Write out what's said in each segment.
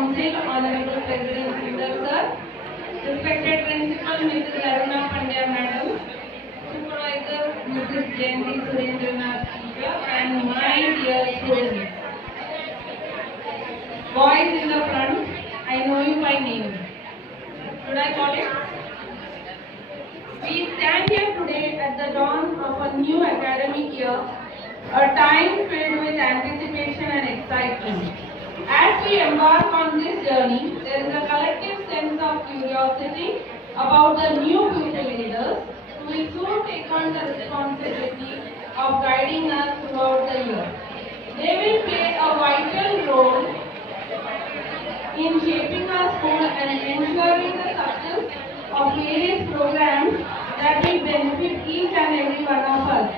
Council, Honorable President Sundar Sir, respected Principal Mrs. Aruna Pandya Madam, Supervisor Mrs. Jayanti Surendranath Teacher, and my dear students. Boys in the front, I know you by name. Should I call it? We stand here today at the dawn of a new academic year, a time filled with anticipation and excitement. As we embark on this journey, there is a collective sense of curiosity about the new pupil leaders who will soon take on the responsibility of guiding us throughout the year. They will play a vital role in shaping our school and ensuring the success of various programs that will benefit each and every one of us.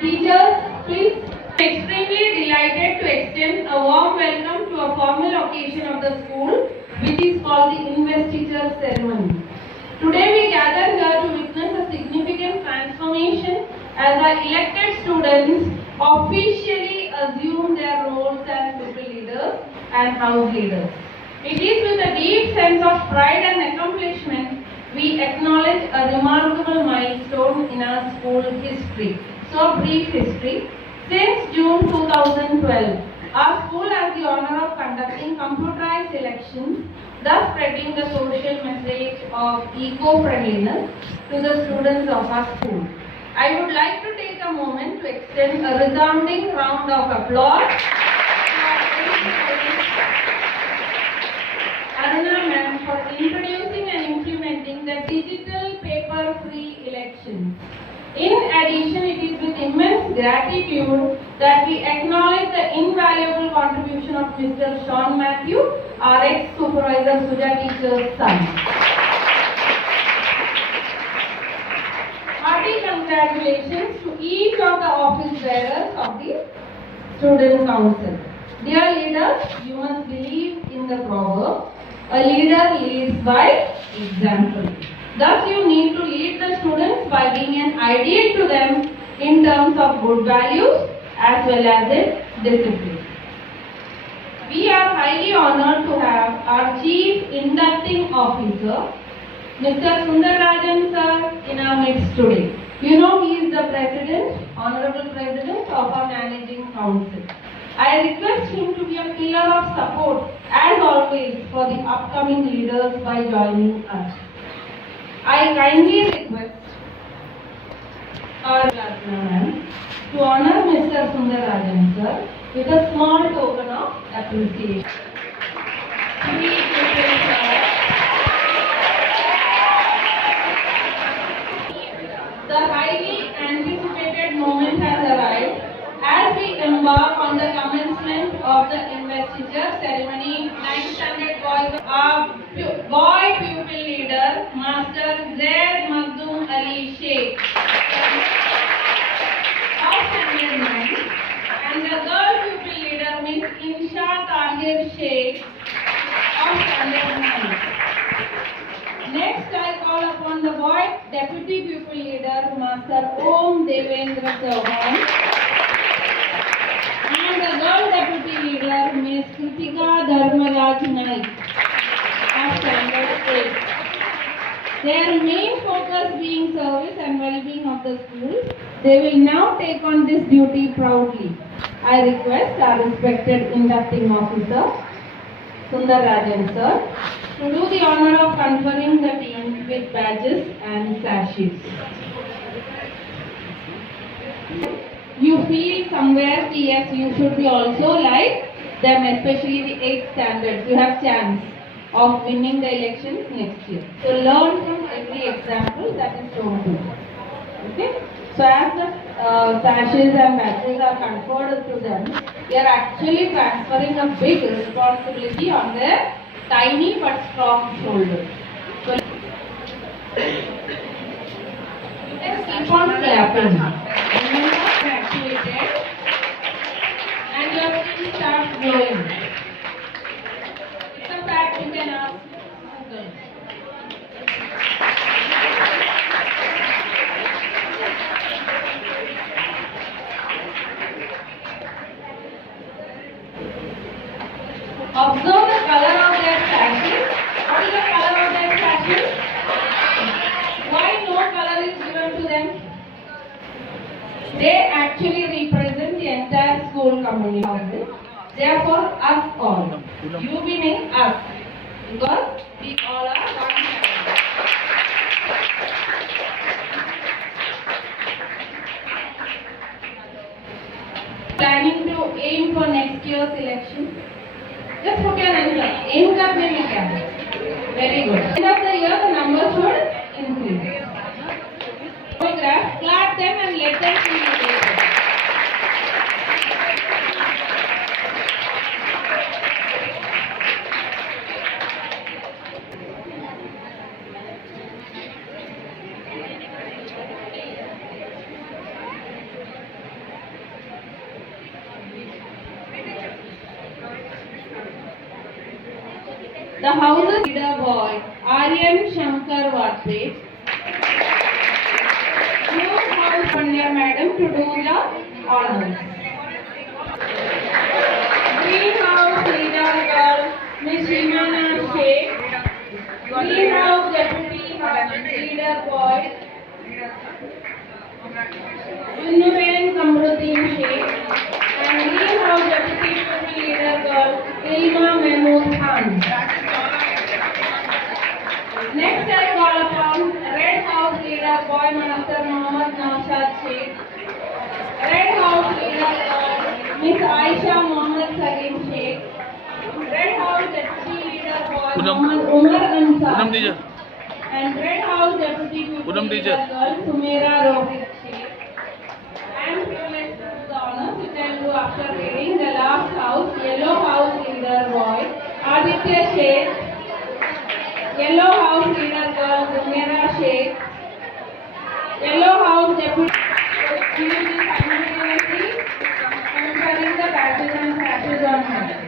Teachers, please. Extremely delighted to extend a warm welcome to a formal occasion of the school, which is called the Investiture Ceremony. Today we gather here to witness a significant transformation as our elected students officially assume their roles as pupil leaders and house leaders. It is with a deep sense of pride and accomplishment we acknowledge a remarkable milestone in our school history. So, brief history. Since June 2012, our school has the honor of conducting computerized elections, thus spreading the social message of eco-friendliness to the students of our school. I would like to take a moment to extend a resounding round of applause to Aruna ma'am for introducing and implementing the digital paper-free elections. In addition, it is with immense gratitude that we acknowledge the invaluable contribution of Mr. Sean Matthew, our ex-supervisor Suja teacher's son. Hearty congratulations to each of the office bearers of the Student Council. Dear leaders, you must believe in the proverb, a leader leads by example. Thus, you need to lead the students by being an ideal to them in terms of good values as well as in discipline. We are highly honored to have our Chief Inducting Officer, Mr. Sundarajan Sir, in our midst today. You know he is the President, Honorable President of our Managing Council. I request him to be a pillar of support as always for the upcoming leaders by joining us. I kindly request our ma'am to honor Mr. Sundarajan Sir with a small token of appreciation. The highly anticipated moment has arrived as we embark on the commencement of the investiture ceremony. 9th standard boys, our boy pupil leader, Master Zaid Magdum Ali Sheikh of standard 9, and the girl pupil leader, Miss Insha Tahir Sheikh of standard 9. Next, I call upon the boy deputy pupil leader, Master Om Devendra Chauhan, and the girl deputy leader, Miss Kritika Dharmaraj Naik of standard 8. Their main focus being service and well-being of the school, they will now take on this duty proudly. I request our respected inducting officer, Sundarajan Sir, to do the honor of conferring the team with badges and sashes. You feel somewhere, yes, you should be also like them, especially the 8th standards. You have chance of winning the elections next year. So learn from every example that is shown to you. Okay? So as the sashes and badges are conferred to them, they are actually transferring a big responsibility on their tiny but strong shoulders. So let's keep on clapping. Activated and your skin starts glowing. It's a fact, you can ask Google. Observe the color of They actually represent the entire school community. Therefore, us all. You meaning us. Because we all are one family. Planning to aim for next year's election? Just put your hands up. Aim karne mein kya hai? Very good. End of the year, the number should increase. Photograph, clap them and let them see you later. The house's leader boy, Aryan Shankar Vatve, new house Pandya madam to do the honors. Greenhouse leader girl, Miss Shimana Sheikh, greenhouse deputy leader boy, Unuben Kamruddin Sheikh, and greenhouse deputy leader girl, Ilma Mahmood Khan. Next I call upon Red House leader boy Master Mohammad Naushad Sheikh, Red House leader girl Miss Aisha Mohammad Salim Sheikh, Red House deputy leader boy Mohammad Umar Ansari, and Red House deputy leader girl Sumera Rohit Sheikh. I am privileged to do the honors which I will do after reading the last house, Yellow House leader boy Aditya Sheikh, Yellow House leader girl Sumera Sheikh, Yellow House deputy simultaneously conferring the badges and patches on her.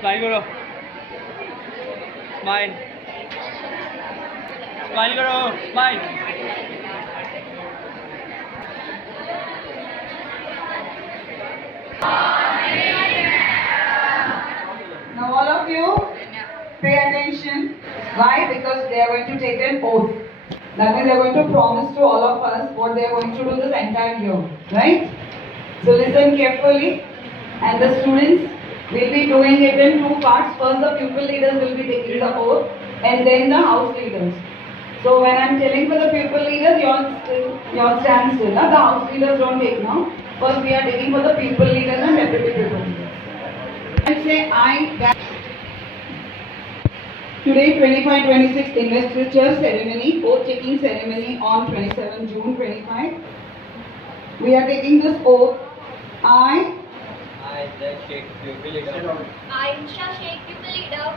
Smile करो smile smile करो smile Now all of you pay attention. Why? Because they are going to take an oath. That means they are going to promise to all of us what they are going to do this entire year. Right? So listen carefully. And the students will be doing it in two parts. First the pupil leaders will be taking the oath and then the house leaders. So when I am telling for the pupil leaders, you all stand still. The house leaders don't take now. First we are taking for the pupil leaders and deputy pupil leaders. And say I. Today 25-26 investiture ceremony, oath taking ceremony on 27 June 25. We are taking this oath. I, the Sheikh pupil leader. I, Insha Sheikh, pupil leader.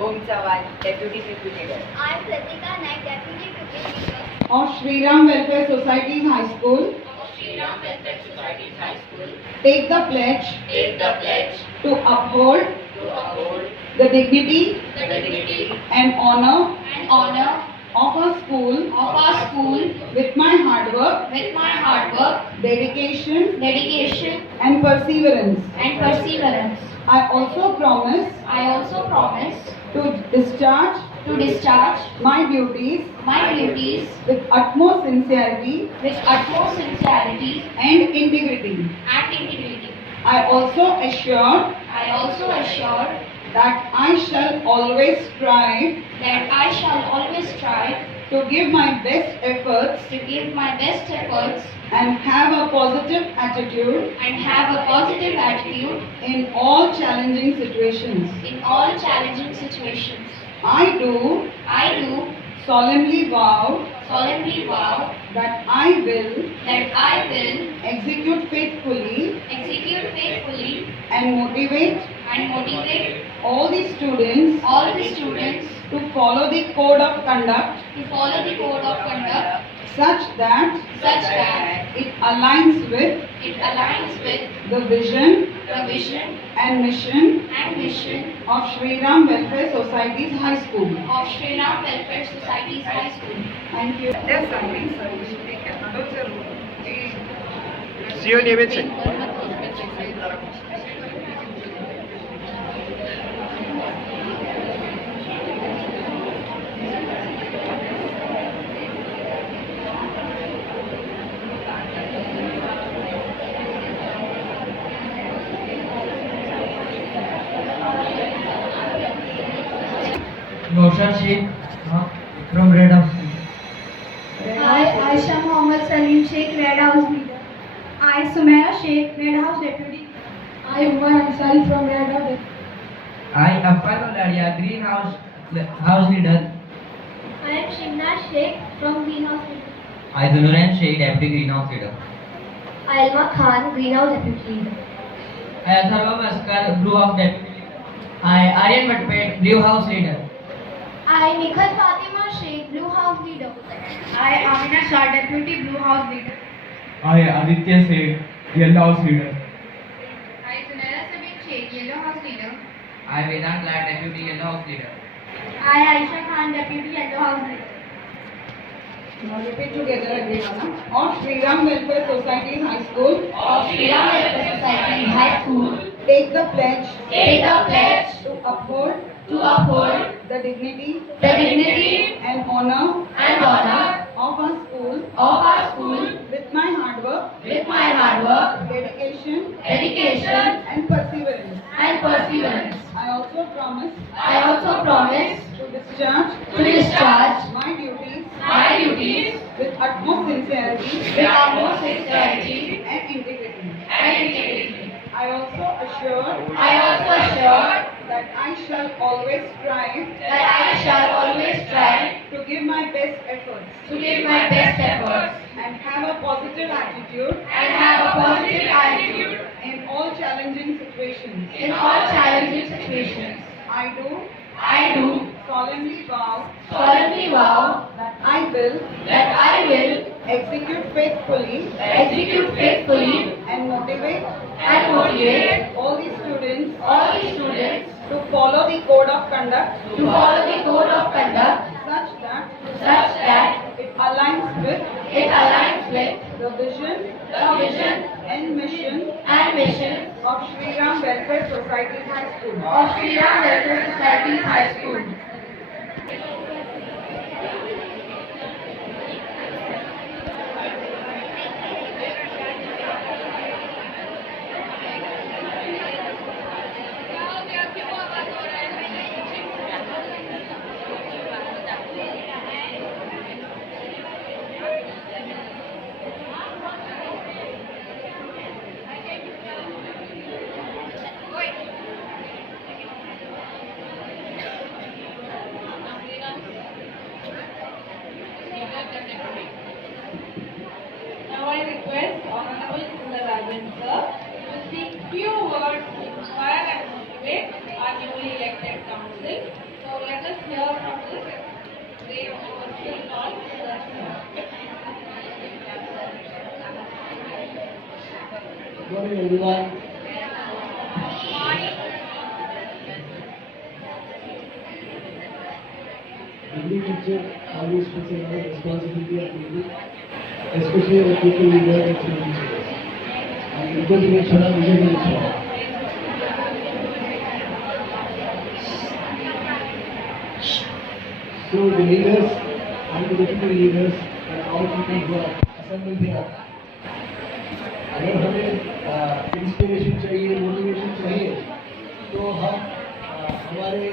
Om Sawan, Deputy Pupil Leader. I, Pratika Naik, Deputy Pupil Leader. of Shri Ram Welfare Society's High School, Shri Ram Welfare Society's High School. take the pledge Take the pledge to uphold to uphold the dignity the dignity and honor and honor of our school of our school with my hard work, with my hard work, dedication dedication, and perseverance. and perseverance. I also promise I also promise to discharge to discharge my duties my duties with utmost sincerity with utmost sincerity and integrity. and integrity. I also assure I also assure that I shall always strive that I shall always strive to give my best efforts to give my best efforts and have a positive attitude and have a positive attitude in all challenging situations. in all challenging situations. I do I do solemnly vow solemnly vow that I will that I will execute faithfully execute faithfully and motivate and motivate all the students all the students to follow the code of conduct to follow the code of conduct such that such that it aligns with it aligns with the vision the vision and mission and mission of Shri Ram Welfare Society's High School. of Sri Ram Welfare Society's High School. Thank you. Yes, I mean, sir, you should take another room. See you, Davidson. Noshad Sheikh from Red House. I, Aisha Mohammed Salim Sheikh, Red House leader. I, Sumaira Sheikh, Red House deputy. I, Umar Ansari from Red House deputy. I, Affan Olaria, Greenhouse house leader. I am Shimna Sheikh from Greenhouse leader. I, Zunuran Sheikh, deputy greenhouse leader. I, Alma Khan, Greenhouse deputy leader. I, Atharva Maskar, blue house deputy leader. I, Aryan Bhatpet, blue house leader. I, Nikhat Fatima Sheikh, Blue House leader. I, Amina Shah, deputy Blue House leader. I, Aditya Sheikh, Yellow House leader. I, Sunaira Sabit Sheikh, Yellow House leader. I, Vedant Lad, deputy yellow house leader. I, Aisha Khan, deputy Yellow House leader. Now repeat together everyone. Of Shri Ram Welfare Society's High School. Of Sri Ram Welfare Society's High School. Take the pledge Take the pledge to uphold to uphold the dignity the dignity and honor and honor of our school of our school with my hard work, with my hard work, dedication, dedication, and perseverance. and perseverance. I also promise I also promise to discharge to discharge my duties my duties with utmost sincerity with utmost sincerity and integrity. and integrity. I also assure I also assure that I shall always strive that I shall always try to give my best efforts to give my best efforts and have a positive attitude and have a positive attitude in all challenging situations. in all challenging situations. I do solemnly vow Solemnly vow that I will that I will execute faithfully execute faithfully and motivate and motivate all the students all the students to follow the code of conduct to follow the code of conduct such that it it aligns with aligns with the vision the vision and mission and mission of Shri Ram Welfare Society's High School. of Sri Ram Welfare Society's High School. Now I request Honorable Kularajan sir to speak few words to inspire and motivate our newly elected council. So let us hear from this great person called Good morning, everyone. Every teacher always puts a lot of responsibility on people, especially the people who learn at school teachers. And उनको भी नहीं छोड़ा, मुझे भी नहीं छोड़ा. So the leaders and the deputy leaders and all people who are assembled here, अगर हमें इंस्पिरेशन चाहिए, मोटिवेशन चाहिए, तो हम हमारे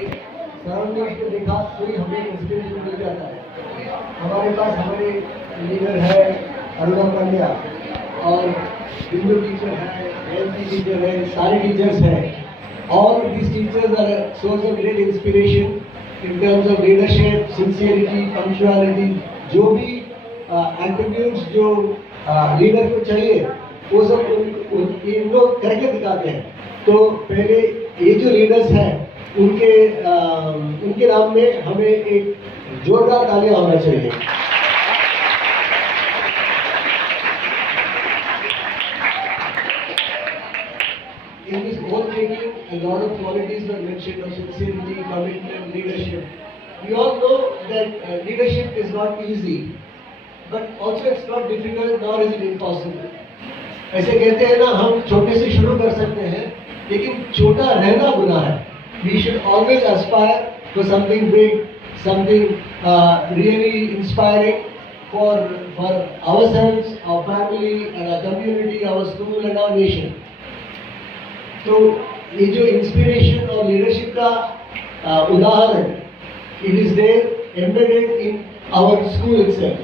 सराउंडिंग्स को देखा कोई हमें इंस्पिरेशन मिल जाता है. हमारे पास हमारे लीडर है अरुणा पांड्या और बिंदु टीचर है, एलसी टीचर है, सारे टीचर्स हैं. All these teachers are a source of great inspiration in terms of leadership, sincerity, punctuality, जो भी attributes जो लीडर को चाहिए वो सब इन लोग करके दिखाते हैं। तो पहले ये जो लीडर्स हैं उनके नाम में हमें एक जोरदार तालियां होना चाहिए। In this whole meeting, a lot of qualities were mentioned of sincerity, commitment, leadership. We all know that leadership is not easy, but also it's not difficult, nor is it impossible. ऐसे कहते हैं ना, हम छोटे से शुरू कर सकते हैं, लेकिन छोटा रहना गुनाह है। We should always aspire for something big, something really inspiring for ourselves, our family, and our community, our school, and our nation. तो ये जो इंस्पिरेशन और लीडरशिप का उदाहरण, it is there embedded in our school itself.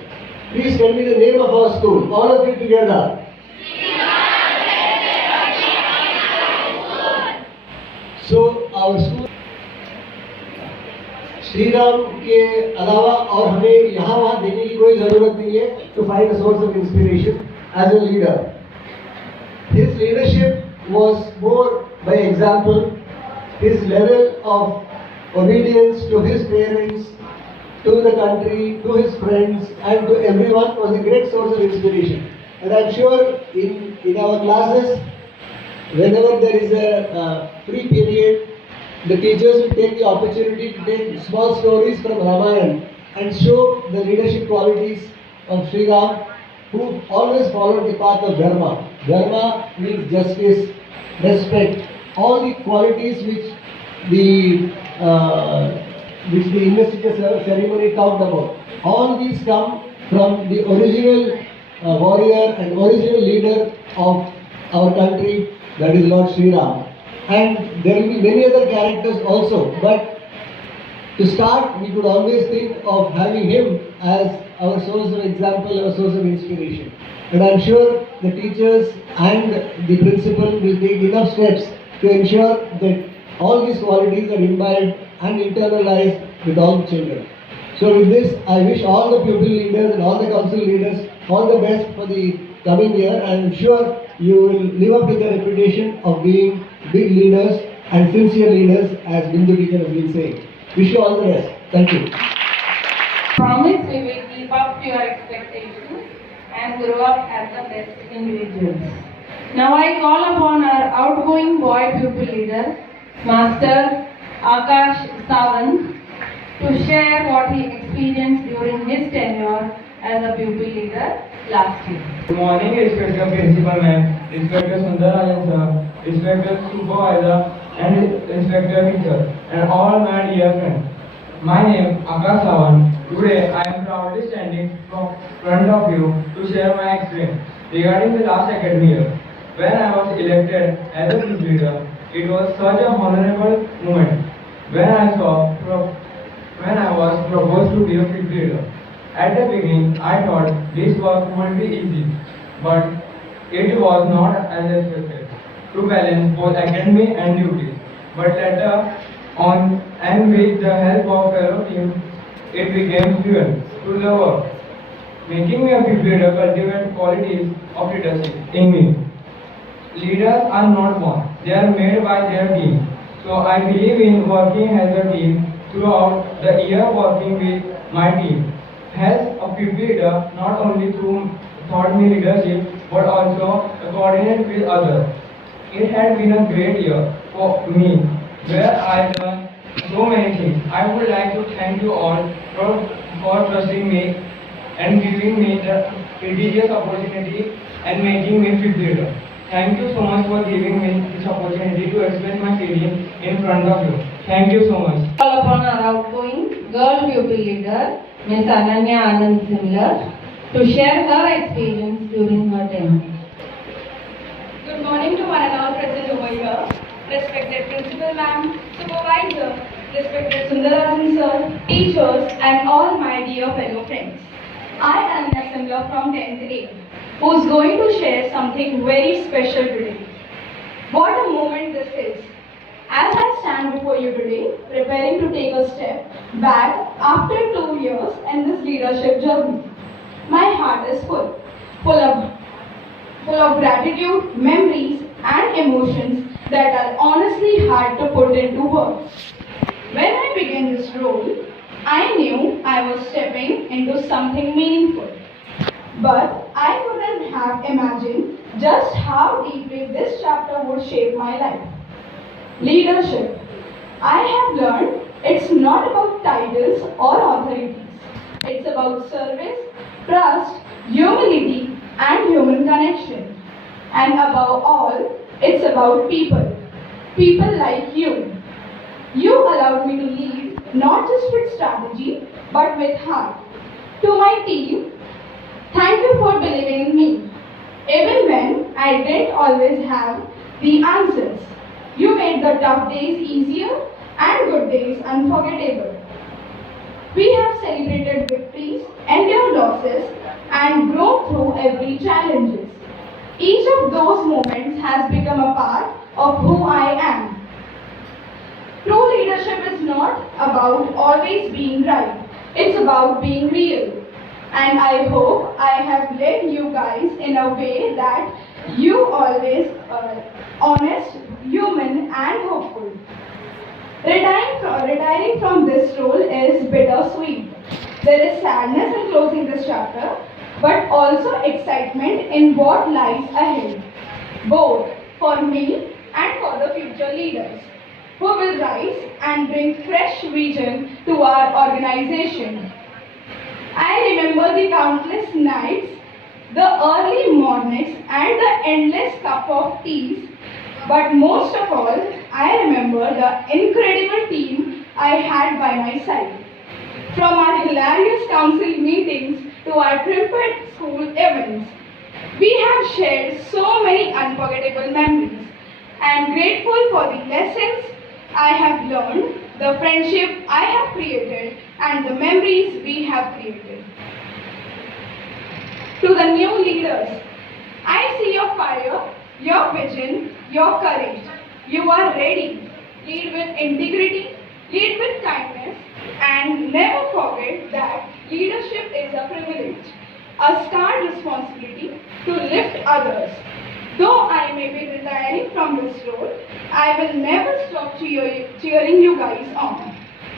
Please tell me the name of our school, all of you together. So our school Shri Ram के अलावा और हमें यहाँ वहाँ देखने की कोई जरूरत नहीं है to find a source of inspiration as a leader. His leadership was more by example. His level of obedience to his parents, to the country, to his friends, and to everyone was a great source of inspiration. And I'm sure in our classes, whenever there is a free period, the teachers will take the opportunity to take small stories from Ramayana and show the leadership qualities of Sri Ram, who always followed the path of Dharma. Dharma means justice, respect, all the qualities which the investiture ceremony talked about. All these come from the original warrior and original leader of our country, that is Lord Sri Ram. And there will be many other characters also, but to start, we could always think of having him as our source of example, our source of inspiration. And I'm sure the teachers and the principal will take enough steps to ensure that all these qualities are imbibed and internalized with all the children. So with this, I wish all the pupil leaders and all the council leaders all the best for the coming year. I'm sure you will live up to the reputation of being big leaders and sincere leaders, as Bindu teacher has been saying. Wish you all the best. Thank you. Promise we will keep up to your expectations and grow up as the best individuals. Now I call upon our outgoing boy pupil leader, Master Akash Sawant, to share what he experienced during his tenure as a pupil leader last year. Good morning, respected principal ma'am, respected Sundarajan sir, respected supervisor and respected teacher, and all my dear friends. My name is Akash Sawant. Today I am proudly standing from front of you to share my experience regarding the last academic year. When I was elected as a group leader, it was such a honorable moment when I was proposed to be a group leader. At the beginning, I thought this work would be easy, but it was not as expected to balance both academy and duties. But later on, and with the help of fellow team, it became fluent to the work, making me a group leader cultivate qualities of leadership in me. Leaders are not born, they are made by their team. So I believe in working as a team throughout the year, working with my team. As a pupil leader, not only taught me leadership, but also coordinate with others. It had been a great year for me, where I learned so many things. I would like to thank you all for trusting me and giving me the prestigious opportunity and making me pupil leader. Thank you so much for giving me this opportunity to express my feelings in front of you. Thank you so much. Call upon our outgoing girl pupil leader, Ms. Ananya Anand Simler, to share her experience during her tenure. Good morning to one and all present over here. Respected principal ma'am, supervisor, respected Sundarajan sir, teachers, and all my dear fellow friends. I am Ananya Simler from 10th A, who is going to share something very special today. What a moment this is. As I stand stand before you today, preparing to take a step back after 2 years in this leadership journey. My heart is full of gratitude, memories, and emotions that are honestly hard to put into words. When I began this role, I knew I was stepping into something meaningful. But I couldn't have imagined just how deeply this chapter would shape my life. Leadership. I have learned it's not about titles or authorities. It's about service, trust, humility, and human connection. And above all, it's about people. People like you. You allowed me to lead not just with strategy, but with heart. To my team, thank you for believing in me. Even when I didn't always have the answers, you made the tough days easier and good days unforgettable. We have celebrated victories, endured losses, and grown through every challenge. Each of those moments has become a part of who I am. True leadership is not about always being right. It's about being real. And I hope I have led you guys in a way that you always honest, human, and hopeful. Retiring from this role is bittersweet. There is sadness in closing this chapter, but also excitement in what lies ahead, both for me and for the future leaders who will rise and bring fresh vision to our organization. I remember the countless nights, the early mornings, and the endless cup of teas. But most of all, I remember the incredible team I had by my side. From our hilarious council meetings to our triumphant school events, we have shared so many unforgettable memories. I am grateful for the lessons I have learned, the friendship I have created, and the memories we have created. To the new leaders, I see your fire, your vision, your courage. You are ready. Lead with integrity, lead with kindness, and never forget that leadership is a privilege, a scarred responsibility to lift others. Though I may be retiring from this role, I will never stop cheering you guys on.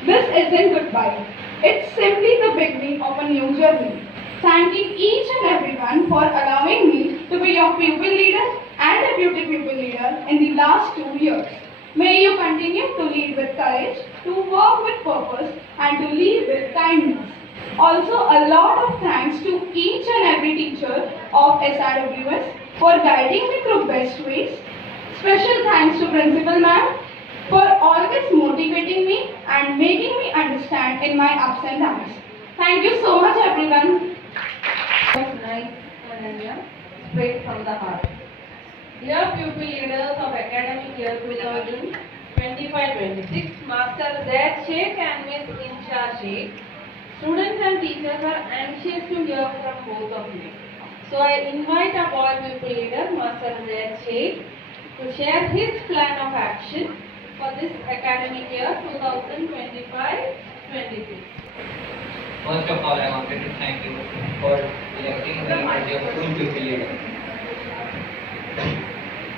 This isn't goodbye. It's simply the beginning of a new journey. Thanking each and everyone for allowing me to be your pupil leader and a beauty pupil leader in the last 2 years. May you continue to lead with courage, to work with purpose, and to lead with kindness. Also, a lot of thanks to each and every teacher of SRWS for guiding me through best ways. Special thanks to Principal Ma'am for always motivating me and making me understand in my ups and downs. Thank you so much, everyone. Nice, Ananya, straight from the heart. Dear pupil leaders of academic year 2025-26, Master Zaid Sheikh and Miss Insha Sheikh, students and teachers are anxious to hear from both of you. So I invite our boy pupil leader, Master Zaid Sheikh, to share his plan of action for this academic year 2025-26. First of all, I wanted to thank you for electing me as your school pupil leader.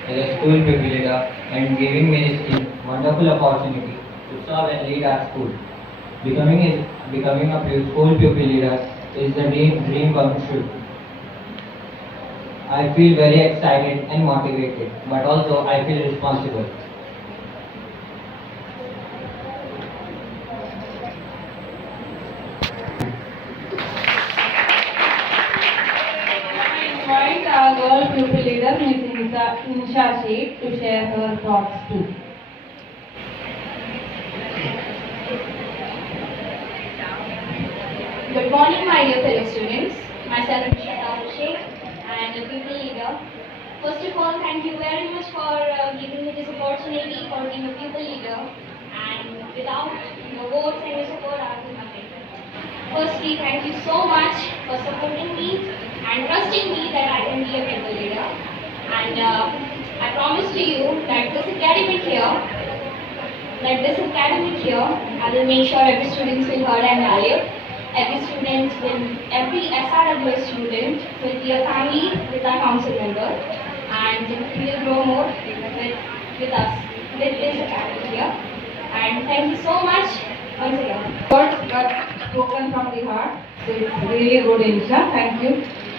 As a school pupil leader and giving me this wonderful opportunity to serve and lead our school. Becoming a school pupil leader is the dream come true. I feel very excited and motivated, but also I feel responsible. Invite our girl pupil leader, Miss Insha Sheikh, to share her thoughts too. Good morning, my dear fellow students. Myself is Shata Sheikh and a pupil leader. First of all, thank you very much for giving me this opportunity for being a pupil leader. And without your votes and your support, I would be nothing. Firstly, thank you so much for supporting me and trusting me that I can be a pupil leader. And I promise to you that this academic year, Like this academic year, I will make sure every student will heard and valued. Every SRWS student will be a family with our council member, and we will grow more with us with this academic year. And thank you so much once again. Words got spoken from the heart. So it's really good, Insha. Thank you.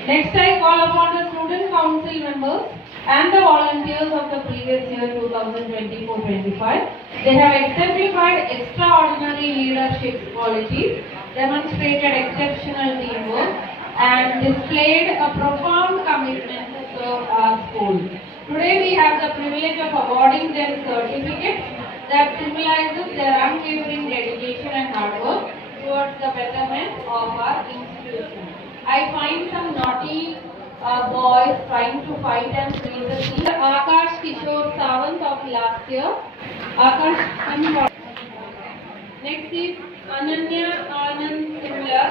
Next, I call upon the student council members and the volunteers of the previous year 2024-25. They have exemplified extraordinary leadership qualities, demonstrated exceptional teamwork, and displayed a profound commitment to serve our school. Today we have the privilege of awarding them certificates that symbolizes their unwavering dedication and hard work towards the betterment of our institution. I find some naughty boys trying to fight and steal the seat. Akash Kishore Sawant of last year. Akash, come forward. Next is Ananya Anand Simler.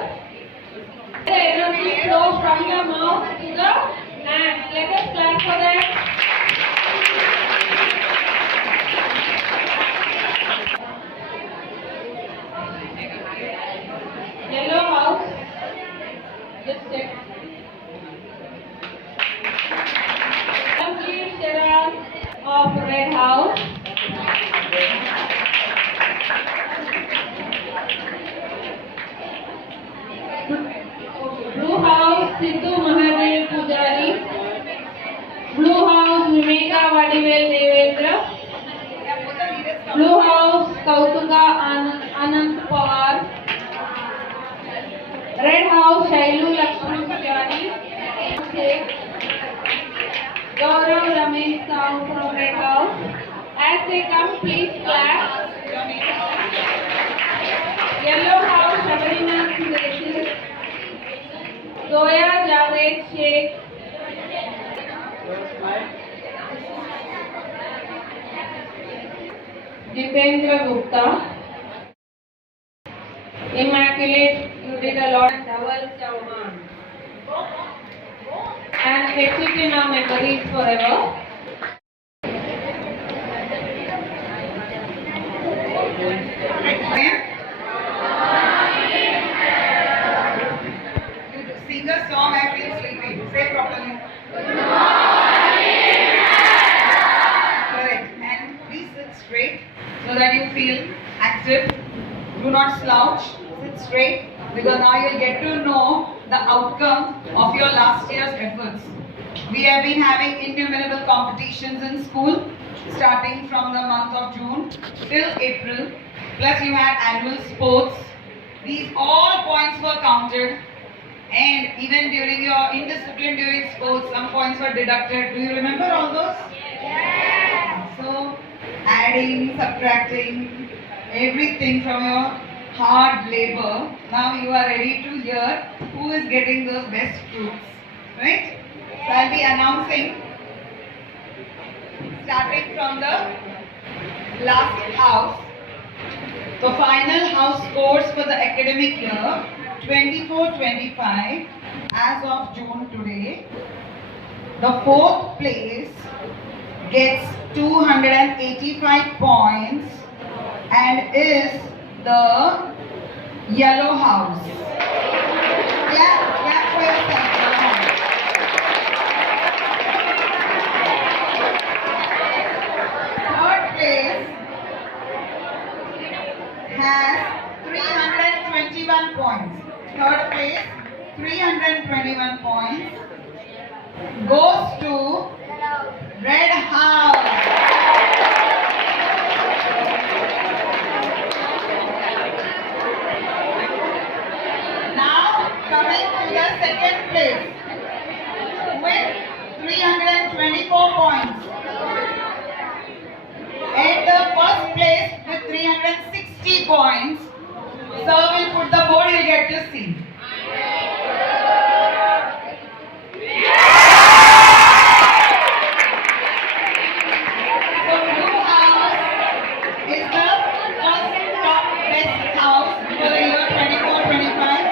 The energy flows from the mouth to the hands. Let us clap for that. Yellow house. Just check. Complete Shiraz of red house. Blue house Sidhu Mahadev Pujari. Blue house Vimeka Vadivel Devendra. Blue house Kautuka Anand Pawar. Red house Shailu Lakshman Pujari. Gaurav Ramesh Sahu from red house. As they come, please clap. Yellow house Sabarina Suresh. Zoya Javed Sheikh. Jitendra Gupta. Immaculate, you did a lot. Dhaval Chauhan. And fix it in our memories forever. You sing a song, I feel sleepy. Say properly. Correct. And please sit straight so that you feel active. Do not slouch. Sit straight because now you'll get to know the outcome of your last year's efforts. We have been having innumerable competitions in school starting from the month of June till April. Plus you had annual sports. These all points were counted, and even during your indiscipline during sports, some points were deducted. Do you remember all those? Yes. So adding, subtracting, everything from your hard labor. Now you are ready to hear who is getting those best fruits, right? So I'll be announcing, starting from the last house. The final house scores for the academic year 24-25 as of June today. The fourth place gets 285 points and is the yellow house. Clap for yourself. Third place has 321 points. Third place, 321 points goes to Red House. Now coming to the second place with 324 points. At the first place with 360 points. So we'll put the board, you'll get to see. So Blue House is the first top best house for the year 24-25.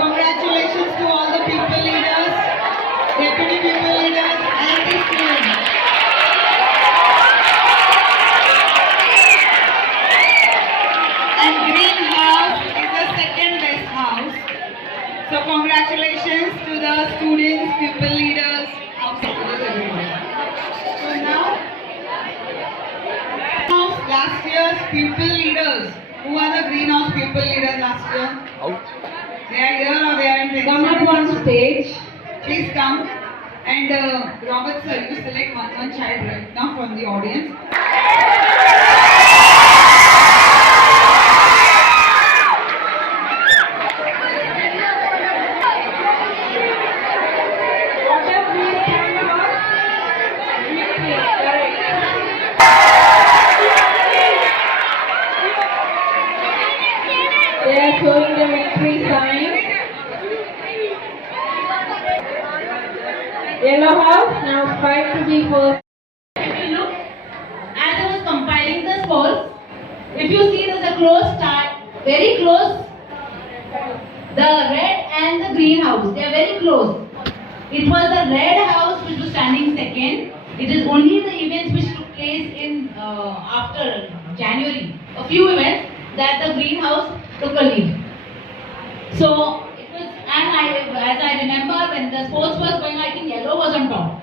Congratulations to all the pupil leaders, deputy pupil leaders and the students. So congratulations to the students, pupil leaders, house leaders, everyone. So now, last year's pupil leaders. Who are the greenhouse pupil leaders last year? Out. They are here or they are in Come up on stage. Please come. And Robert sir, you select one child right now from the audience. They are showing the victory sign. Yellow house now fight to be first. If you look, as I was compiling the scores, if you see there's a close start, very close. The red and the green house, they are very close. It was the red house which was standing second. It is only the events which took place in after January, a few events, that the green house took a lead. So it was, and as I remember when the sports was going, I think yellow was on top.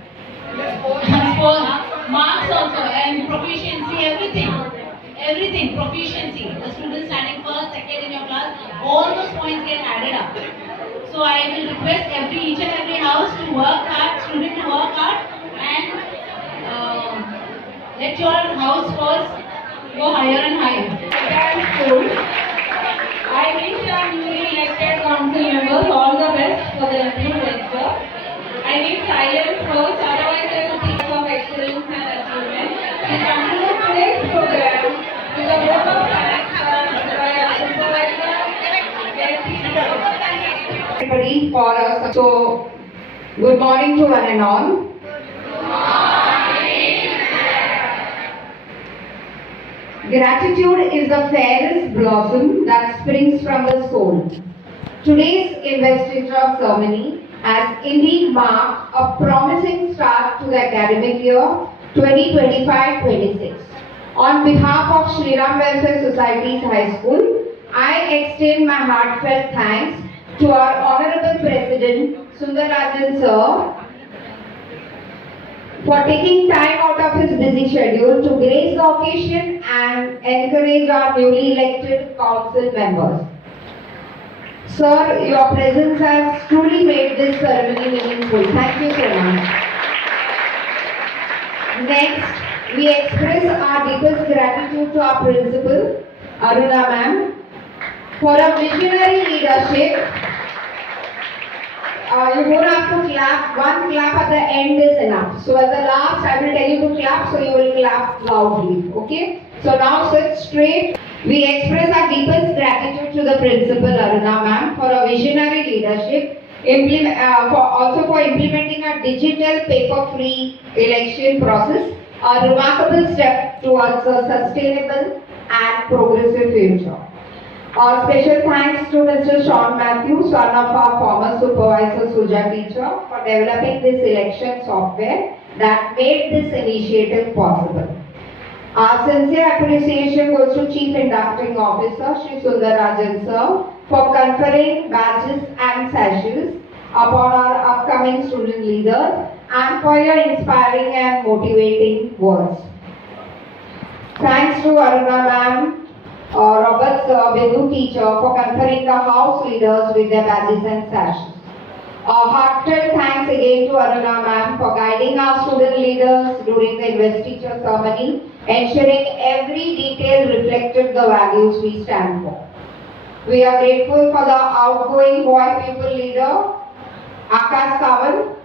Marks also and proficiency, everything, proficiency. The students standing first, second in your class, all those points get added up. So I will request each and every house to work hard, student to work hard, and let your house scores go higher and higher. I wish our newly elected council members all the best for their new venture. I need silence first, otherwise they will think of excellence and achievement. We conclude today's program with a vote of thanks by our supervisor. Everybody for us. So, good morning to one and all. Gratitude is the fairest blossom that springs from the soul. Today's investiture ceremony has indeed marked a promising start to the academic year 2025-26. On behalf of Shriram Welfare Society's High School, I extend my heartfelt thanks to our Honorable President Sundarajan Sir for taking time out of his busy schedule to grace the occasion and encourage our newly elected council members. Sir, your presence has truly made this ceremony meaningful. Thank you so much. Next, we express our deepest gratitude to our principal, Aruna ma'am, for a visionary leadership. You won't have to clap. One clap at the end is enough. So at the last, I will tell you to clap, so you will clap loudly. Okay? So now sit straight. We express our deepest gratitude to the principal, Aruna ma'am, for a visionary leadership, for implementing a digital paper-free election process, a remarkable step towards a sustainable and progressive future. Special thanks to Mr. Sean Matthews, one of our former supervisor, Suja teacher, for developing this election software that made this initiative possible. Our sincere appreciation goes to Chief Inducting Officer, Shri Sundarajan Sir, for conferring badges and sashes upon our upcoming student leaders and for your inspiring and motivating words. Thanks to Aruna ma'am, Robert Bindu teacher, for conferring the house leaders with their badges and sashes. Heartfelt thanks again to Aruna ma'am for guiding our student leaders during the investiture ceremony, ensuring every detail reflected the values we stand for. We are grateful for the outgoing boy pupil leader, Akash Kaval,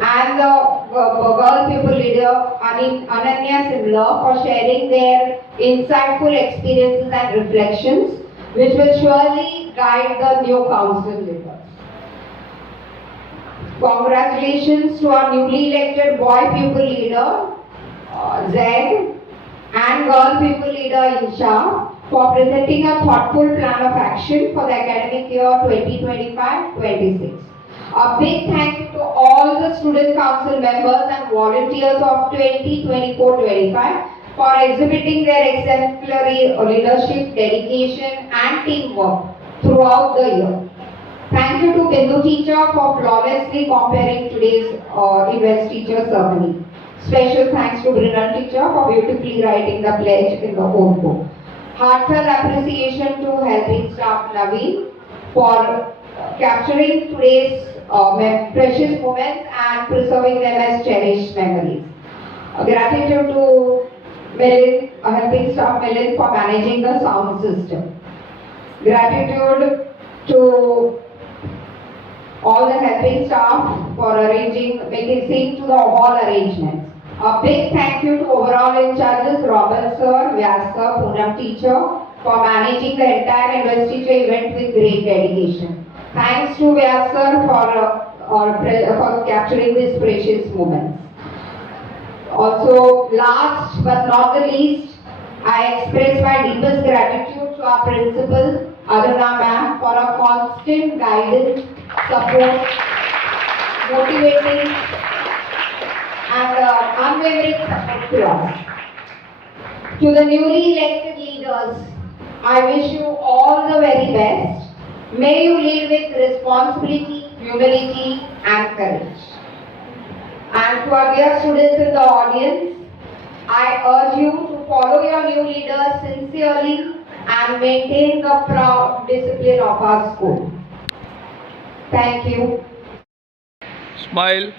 and the girl pupil leader, Ananya Simla, for sharing their insightful experiences and reflections, which will surely guide the new council leaders. Congratulations to our newly elected boy pupil leader, Zaid, and girl pupil leader, Insha, for presenting a thoughtful plan of action for the academic year 2025-26. A big thank you to all the student council members and volunteers of 2024-25 for exhibiting their exemplary leadership, dedication and teamwork throughout the year. Thank you to Bindu teacher for flawlessly comparing today's Invest teacher ceremony. Special thanks to Brinal teacher for beautifully writing the pledge in the own book. Heartfelt appreciation to helping staff Naveen for capturing today's precious moments and preserving them as cherished memories. Gratitude to Melin, helping staff Melin for managing the sound system. Gratitude to all the helping staff for seeing to the hall arrangements. A big thank you to overall in charges Robert sir, Vyas sir, Poonam teacher for managing the entire Invest teacher event with great dedication. Thanks to Vyas sir for capturing these precious moments. Also, last but not the least, I express my deepest gratitude to our principal, Adana ma'am, for her constant guidance, support, motivating, and unwavering support to us. To the newly elected leaders, I wish you all the very best. May you lead with responsibility, humility, and courage. And to our dear students in the audience, I urge you to follow your new leaders sincerely and maintain the proud discipline of our school. Thank you. Smile.